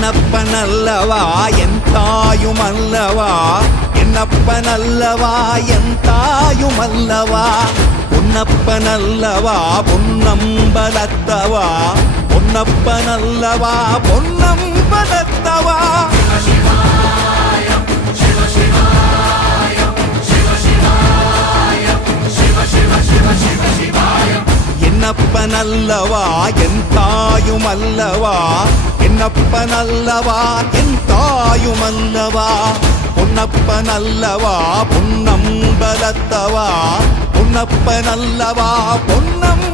என்னப்பனல்லவா என் தாயுமல்லவா என்னப்பனல்லவா என் தாயுமல்லவா பொன்னப்பனல்லவா பொன்னம்பலத்தவா பொன்னப்பனல்லவா பொன்னம்பலத்தவா என்னப்பனல்லவா என் தாயுமல்லவா என்னப்பனல்லவா என் தாயுமல்லவா பொன்னப்பனல்லவா பொன்னம்பலத்தவா பொன்னப்பனல்லவா பொன்னம்